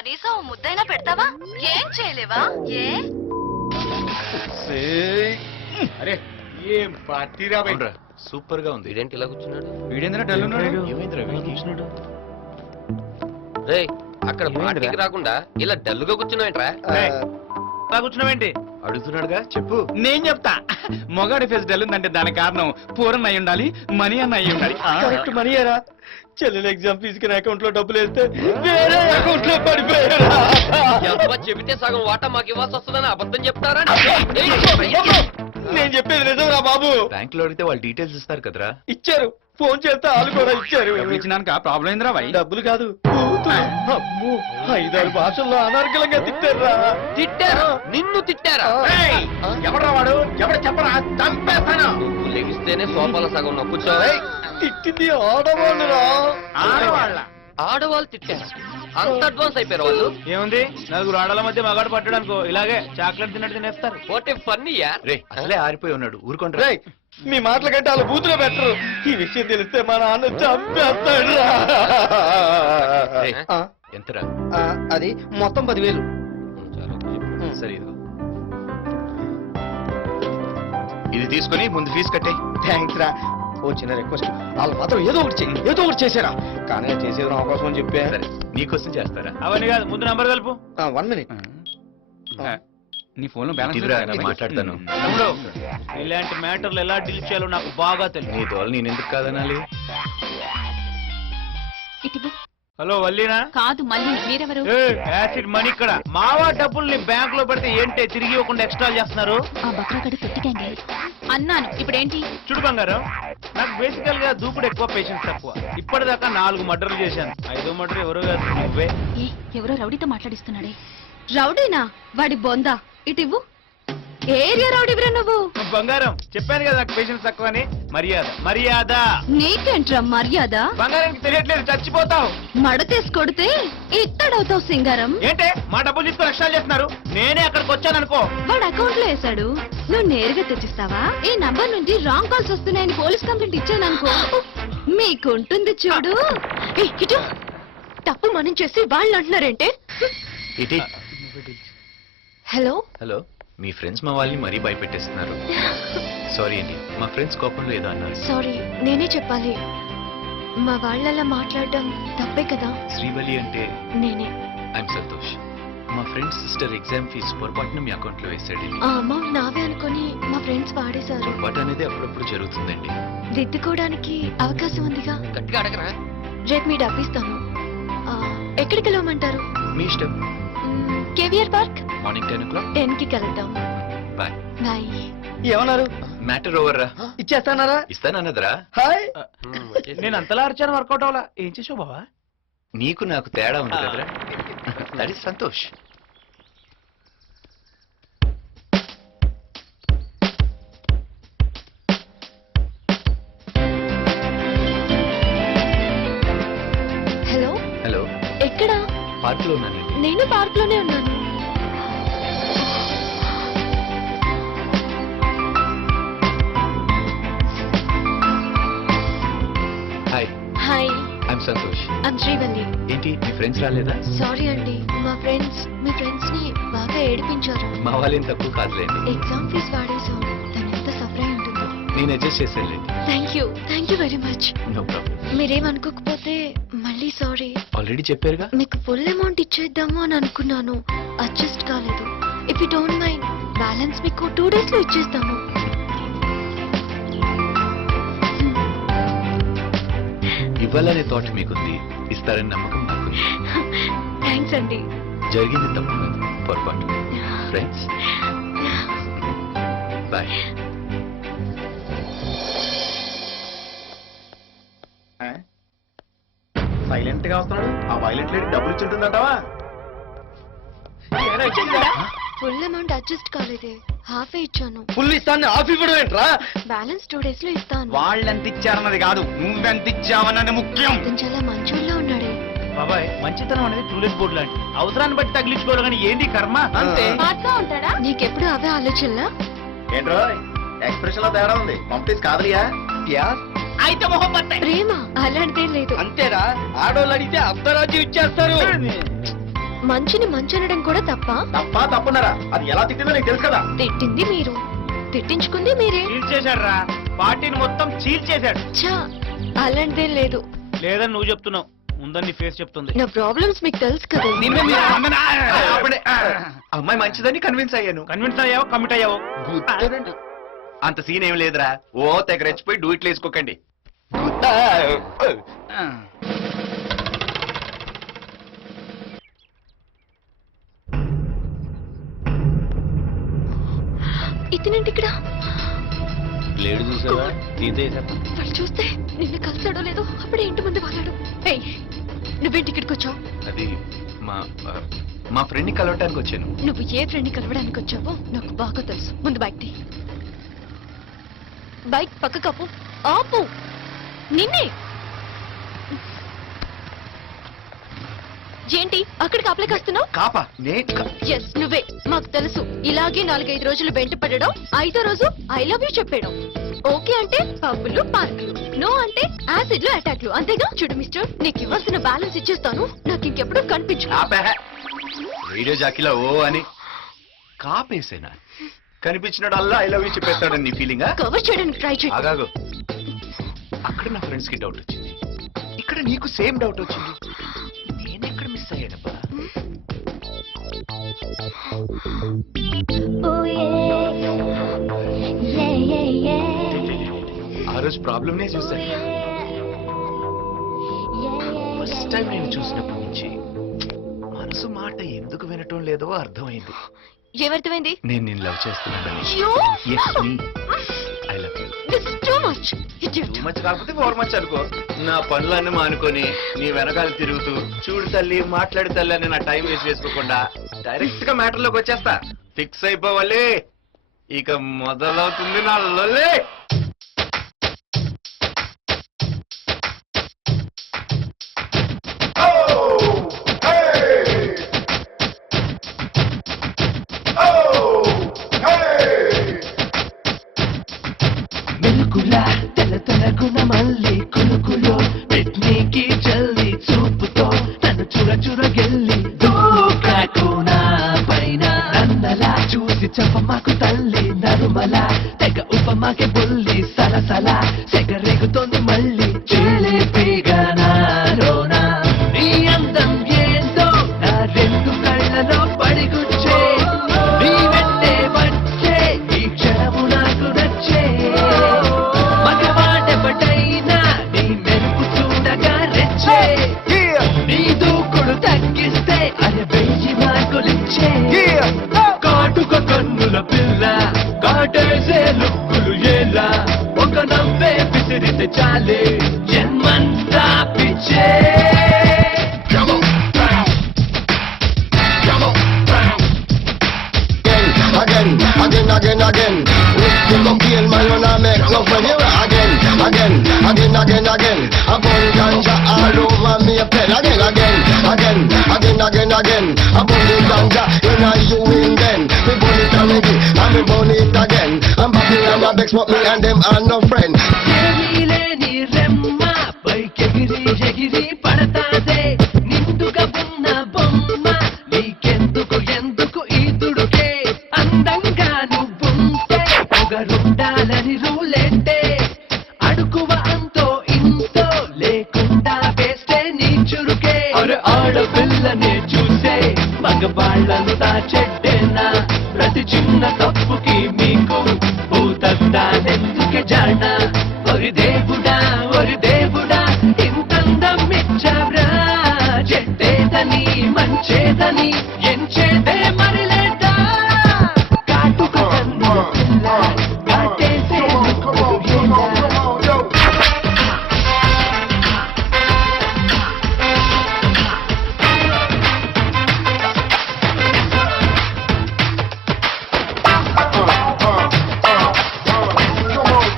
కనీసం ముద్దైనా పెడతావా? ఏం చేయలేవా? ఏ అరే ఏం పార్టీరా బయట సూపర్ గా ఉంది. వీడేంటి ఇలా కూర్చున్నాడు? వీడేంద్ర డల్ ఉన్నాడు. ఏమైందిరా వీడికి? రేయ్ అక్కడ పార్టీకి రాకుండా ఇలా డల్లుగా కూర్చున్నావేంట్రా? కూర్చున్నావేంటి? అడుగుతున్నాడుగా చెప్పు. నేను చెప్తా. మొగాడి ఫేస్ డల్ ఉందంటే దానికి కారణం పూరన్ అయి ఉండాలి, మనీ అన్న అయి ఉండాలి. కరెక్ట్ మనీయరా. చెల్లెలు ఎగ్జామ్ ఫీజుకి నా అకౌంట్ లో డబ్బులు వేస్తే వేరే అకౌంట్ లో పడిపోయారా. ఎంత చెబితే సగం వాటా మాకు ఇవ్వాల్సి వస్తుందని అబద్ధం చెప్తారా? నేను చెప్పేది నిజంరా బాబు. బ్యాంక్ లో అడిగితే వాళ్ళు డీటెయిల్స్ ఇస్తారు కదరా. ఇచ్చారు, ఫోన్ చేస్తే వాళ్ళు కూడా ఇచ్చారు. డబ్బులు ఇచ్చినాక ప్రాబ్లం ఏందిరా భయ్? డబ్బులు కాదు, కూతురు. అమ్మో, 5-6 భాషల్లో అనర్గళంగా తిట్టారా. తిట్టారా? నిన్ను తిట్టారా? ఎవడ్రా వాడు? ఎవడు చెప్పరా? చంపేస్తాను. నువ్వు లెగిస్తేనే సోఫాలో సగం నొక్కుచో. తిట్టింది ఆడవాళ్ళురా. ఆడవాళ్ళ ఆడవాళ్ళు తిట్టారా? అంత అడ్వాన్స్ అయిపోయారు వాళ్ళు. ఏముంది? నలుగురు ఆడల మధ్య మగాడు పట్టాడు అనుకో, ఇలాగే చాక్లెట్ తిన్నట్టు తినేస్తారు. వాట్ ఏ ఫన్నీ యార్. రే అసలే ఆరిపోయి ఉన్నాడు, ఊరుకోండి. రేయ్, మీ మాటల కంటే వాళ్ళు బూతులో పెట్టరు. ఈ విషయం తెలిస్తే మా నాన్న చంపేస్తాడు. ఎంతరా? అది మొత్తం 10,000. సరే ఇదిగో. ఇది తీసుకొని ముందు ఫీజు కట్టే. థ్యాంక్స్ రా. ఓ చిన్న రిక్వెస్ట్, వాళ్ళు మాత్రం ఏదో ఒకటి చేసారా. కానీ చేసేది నా కోసం అని చెప్పా. సరే నీకోసం చేస్తారా? అవన్నీ కాదు, ముందు నంబర్ కలుపు. 1 minute. నీ ఫోన్ లో బ్యాలెన్స్ ఇదిరా, లేదా? నేను మాట్లాడతాను. తమ్ముడు, ఇలాంటి మ్యాటర్లు ఎలా డీల్ చేయాలో నాకు బాగా తెలుసు. నీ దోలు నేను ఎందుకు కాదనాలి? ఇటు హలో వల్లీనా? కాదు మళ్ళీ మీరెవరు? యాసిడ్ మనీ ఇక్కడ. మావా డబ్బుల్ని బ్యాంక్ లో పెడితే ఏంటి తిరిగి ఇవ్వకుండా ఎక్స్ట్రా చేస్తున్నారు? ఆ బక్రాగడి పెట్టికండి అన్నాను. ఇప్పుడేంటి? చూడు బంగారం, నాకు బేసికల్ గా దూకుడు ఎక్కువ, పేషెన్స్ తక్కువ. ఇప్పటిదాకా 4 మర్డర్లు చేశాను. 5వ మర్డర్ ఎవరో కాదు, నువ్వే. ఎవరో రౌడీతో మాట్లాడిస్తున్నాడే. రౌడీనా? వాడి బొందా. ఇటివ్వు. ఏ ఏరియా రౌడీవిరా నువ్వు? బంగారం, చెప్పాను కదా నాకు పేషెన్స్ తక్కువ అని. మర్యాద మర్యాద. నీకేంట్రా మర్యాద? బంగారానికి తెలియట్లేదు, చచ్చిపోతావు. మడతేసి కొడితే ఇత్తడవుతావు సింగారం. ఏంటే మా డబ్బులు తీసుకొని ఎక్స్ట్రా చేస్తున్నారు? నేనే అక్కడికి వచ్చాను అనుకో. వాడు అకౌంట్ లో వేసాడు, నువ్వు నేరుగా తెచ్చిస్తావా? ఈ నంబర్ నుంచి రాంగ్ కాల్స్ వస్తున్నాయని పోలీస్ కంప్లైంట్ ఇచ్చాననుకో, మీకుంటుంది చూడు. ఇటు తప్పు మనం చేసి వాళ్ళు అంటున్నారేంటే. ఇటీ. హలో హలో, మీ ఫ్రెండ్స్ మా వాళ్ళని మరీ భయపెట్టేస్తున్నారు. సారీ అండి, మా ఫ్రెండ్స్ కోపంలో ఏదో అన్నారు. సారీ, నేనే చెప్పాలి. మా వాళ్ళలా మాట్లాడడం తప్పే కదా. శ్రీవల్లి అంటే నేనే. ఐఎమ్ సంతోష్. మా ఫ్రెండ్స్ సిస్టర్ ఎగ్జామ్ ఫీజు పొరపాటున మీ అకౌంట్ లో వేసాడు. ఆ అమౌంట్ నావే అనుకుని మా ఫ్రెండ్స్ వాడేశారు. పొరపాటు అనేది అప్పుడప్పుడు జరుగుతుందండి. దిద్దుకోవడానికి అవకాశం ఉందిగా. గట్టిగా అడగరా? రేపు మీ డబ్బిస్తాను. ఎక్కడికి వెళ్ళమంటారు? మీ ఇష్టం. KVR park. Morning 10 o'clock. 10 కి కలుద్దాం. బాయ్. బాయ్. ఏమన్నారు? మ్యాటర్ ఓవర్ రా. ఇచ్చేస్తానారా? ఇస్తానన్నదరా. హాయ్. నేను అంతలా అరిచాను, వర్కౌట్ అవ్వాలా. ఏం చేసావు బావా? నీకు నాకు తేడా ఉంది కదరా. That is Santosh. Hello. Hello, ఎక్కడ? పార్క్ లో ఉన్నానండి. నేను పార్క్ లోనే ఉన్నాను. Hi. Hi, I'm Santosh. I'm Srivalli. ఏంటి మీ ఫ్రెండ్స్ రాలేదా? సారీ అండి, మా ఫ్రెండ్స్ మీ ఫ్రెండ్స్ ని బాగా ఏడిపించారు. మా వాళ్ళేం తక్కువ కాదులేండి. ఎగ్జామ్ ఫీజ్ వాడేసాం, తను ఎంత సఫర్ అయి ఉంటుందో. నేను అడ్జస్ట్ చేసేలేండి. Thank you very much. No problem. మీరేమనుకోకపోతే మళ్ళీ సారీ. ఆల్రెడీ చెప్పారుగా. మీకు ఫుల్ అమౌంట్ ఇచ్చేద్దాము అని అనుకున్నాను, అడ్జస్ట్ కాలేదు. If you don't mind, balance మీకు 2 days లో ఇచ్చేస్తాము. ఇవ్వాలనే థాట్ మీకుంది, ఇస్తారని నమ్మకం నాకుంది. థ్యాంక్స్ అండి. జరిగింది తప్పు కాదు, పొరపాటు. Friends bye. సైలెంట్ గా వస్తున్నాడు. ఆ వైలెంట్ లేడీ డబ్బులు ఇచ్చింటుందంటావా? ఫుల్ అమౌంట్ అడ్జస్ట్ కాలేదే, హాఫే ఇచ్చాను. ఫుల్ ఇస్తాను, ఆఫ్ ఇవ్వడం ఏంట్రా? బ్యాలెన్స్ 2 days లో ఇస్తాను. వాళ్ళెంత ఇచ్చారన్నది కాదు, నువ్వెంత ఇచ్చావన్నది ముఖ్యం. అతను చాలా మంచోళ్ళ ఉన్నాడే. బాబాయ్, మంచితనం అనేది టూలెట్ బోర్డు లాంటి, అవసరాన్ని బట్టి తగిలించుకోవాలి కానీ ఏంటి కర్మ. అంతే. ఉంటాడా? నీకెప్పుడు అవే ఆలోచనలా? ఏంట్రో ఎక్స్ప్రెషన్ లో తేడా ఉంది. పంపిస్ కాదులియా? అయితే మొహమ్మద్ ప్రేమ అలాంటిదేం లేదు. అంతేరా, ఆడోళ్ళు అడిగితే అర్ధరాజ్యం ఇచ్చేస్తారు. మంచిని మంచనడం కూడా తప్ప? తప్పున్నారా? అది ఎలా తిట్టిందో నీకు తెలుసు కదా. తిట్టింది మీరు, తిట్టించుకుంది మీరే. చీల్చేశాడు రా, పార్టీని మొత్తం చీల్చేశాడు. ఛా, అలాంటిదేం లేదు. లేదని నువ్వు చెప్తున్నావు, ఉందని ఫేస్ చెప్తుంది. నా ప్రాబ్లమ్స్ మీకు తెలుసు కదా. అమ్మాయి మంచిదని కన్విన్స్ అయ్యాను. కన్విన్స్ అయ్యావు, కమిట్ అయ్యావు. అంత సీన్ ఏం లేదురా. ఓ తెగ రెచ్చిపోయి డూయిట్లు వేసుకోకండి. ఇతనేంటి ఇక్కడ? లేడు చూసావా, తీసేసా. వాళ్ళు చూస్తే నిన్ను కలిసాడో లేదో అప్పుడే ఇంటి ముందు వాలాడు. ఏయ్, నువ్వేంటి ఇక్కడికి వచ్చావు? అది మా ఫ్రెండ్ని కలవటానికి వచ్చాను. నువ్వు ఏ ఫ్రెండ్ని కలవడానికి వచ్చావో నాకు బాగా తెలుసు. ముందు బైక్ తీ. బైక్ పక్క కప్పు. ఆపు. నిన్నే. ఏంటి అక్కడికి అప్లైకి వస్తున్నావు? కాపా ఎస్, నువ్వే. మాకు తెలుసు. ఇలాగే 4-5 రోజులు వెంట పడడం, 5వ రోజు ఐ లవ్ యూ చెప్పేయడం. ఓకే అంటే పబ్బులు, పార్కులు. నో అంటే యాసిడ్లు, అటాక్లు. అంతేగా? చూడు మిస్టర్, నీకు ఇవ్వాల్సిన బ్యాలెన్స్ ఇచ్చేస్తాను. నాకు ఇంకెప్పుడు కనిపించు. రేడియో జాకీలో ఓ అని కాపేసేనా? కనిపించినడల్లా ఐ లవ్ యూ చెప్పేస్తాడని నీ ఫీలింగా? కవర్ చేయడానికి ట్రై చేయి. ఆగాగు. అక్కడ నా ఫ్రెండ్స్ కి డౌట్ వచ్చింది, ఇక్కడ నీకు సేమ్ డౌట్ వచ్చింది. నేనెక్కడ మిస్ అయ్యానబ్బా? ఆ రోజు ప్రాబ్లం నే చూశాను. ఫస్ట్ టైం నేను చూసినప్పటి నుంచి మనసు మాట ఎందుకు వినటం లేదో అర్థమైంది. ఏమర్థమైంది? నేను నిన్ను లవ్ చేస్తున్నానని. I love you. This is too much. Idiot. Too much కాకపోతే ఫోర్ మచ్ అనుకో. నా పనులన్నీ మానుకొని నీ వెనకాల తిరుగుతూ చూడు తల్లి, మాట్లాడు తల్లి అని నా టైం వేస్ట్ చేసుకోకుండా డైరెక్ట్ గా మ్యాటర్ లోకి వచ్చేస్తా. ఫిక్స్ అయిపోవాలి. ఇక మొదలవుతుంది నా లొల్లి. మెలుకులా తెల తెలగున మళ్ళీ కులుకులో పెట్నీకి జల్లి చూపుతో తను చురచురగెల్లి దూకాకునా పైన నన్నలా చూసి చెప్పమాకు తల్లి నరుమల తెగ ఉపమాకే బొల్లి సలసల సెగరేగుతోంది మళ్ళీ చేలేపిగానాలోనా నీ అందం ఏందో నా రెండు కళ్ళలో పడిగుచ్చే నీ వెంటే వచ్చే ఈ క్షణము నాకు నచ్చే మగవాడెవడైనా నీ మెరుపు చూడగా రెచ్చే నీ దూకుడు తగ్గిస్తే అరే 1000 మార్కులిచ్చే కాటుక కన్నుల పిల్ల కాటేసే లుక్కులు ఎలా ఒక నవ్వే విసిరితే చాలే జన్మంతా పిచ్చే Again. You come kill man, you not make no friend. You again. I burn ganja all over me a pen. Again. I burn the ganja in a you in then. Me burn it and me burn it again. I'm back and I vex me and them are no friend. ఏమీలేని రెమ్మ పైకెగిరి ఎగిరి పడతాదే నిండుగా ఉన్న బొమ్మ నీకెందుకు ఎందుకు ఈదుడుకే అందంగా నువ్వుంటే పొగరుండాలని రూలేంటే అడుగువ అంతో ఇంతో లేకుండా వేస్తే నీ చురుకే అరే ఆడపిల్లనే చూసే మగవాళ్లను దాచెడ్డేనా ప్రతి చిన్న తప్పుకి మీకు భూతద్దానెందుకే జాణ ఒరి దేవుడా ఇంతందం ఇచ్చావ్రా చెడ్డేదని మంచేదని ఎంచేదే మరి లేదా కాటుక కన్నుల పిల్ల కాటేసే ముక్కులు ఎలా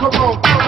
Come on.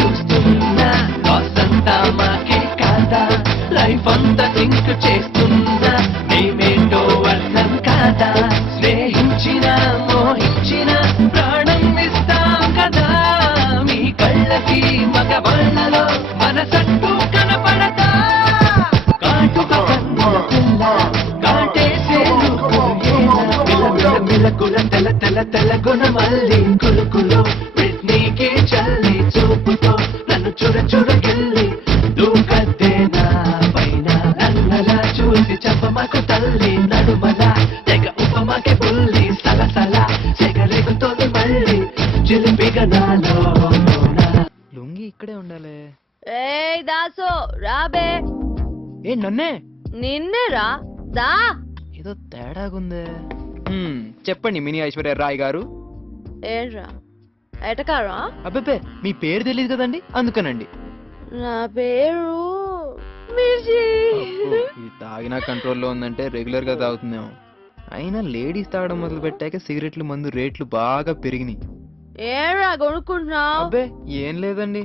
చూస్తున్నా లాస్ అంతా మాకే కాదా లైఫ్ అంతా థింక్ చేస్తున్నా మేమేంటో అర్థం కాదా స్నేహించిన మోహించిన ప్రాణం ఇస్తాం కదా మీ కళ్ళకి మగవాళ్ళలో మనసట్టు కనపడతా కాటుక కన్నుల పిల్ల కాటేసే మిలకుల తెల తెల తెలగున మళ్ళీ కులుకులు బ్రిట్నీకి చల్లి చూపుతో నన్ను చుర చురగిల్లి దూకద్దే నా పైన నన్నలా చూసి చెప్పమకు తల్లి నడుమల తెగ ఉపమకి పుల్లి సలసల సెగరెగుతోంది మళ్ళీ చిలిపిగా నాలో లుంగి ఇక్కడే ఉండాలి. ఏయ్ దాసు రాబే. ఏ నన్నే నిన్నే రా దా. ఏదో తేడాగుందే. చెప్పండి మినీ ఐశ్వర్య రాయ్ గారు. ఏంట్రా ఎటకారా? అబ్బే మీ పేరు తెలియదు కదండి, అందుకనండి. నా పేరు మిర్చి. ఇది తాగినా కంట్రోల్లో ఉందంటే రెగ్యులర్ గా తాగుతుందేమో. అయినా లేడీస్ తాగడం మొదలు పెట్టాక సిగరెట్లు మందు రేట్లు బాగా పెరిగినాయి. ఏరా కొనుక్కుంటున్నావు? అబ్బే ఏం లేదండి.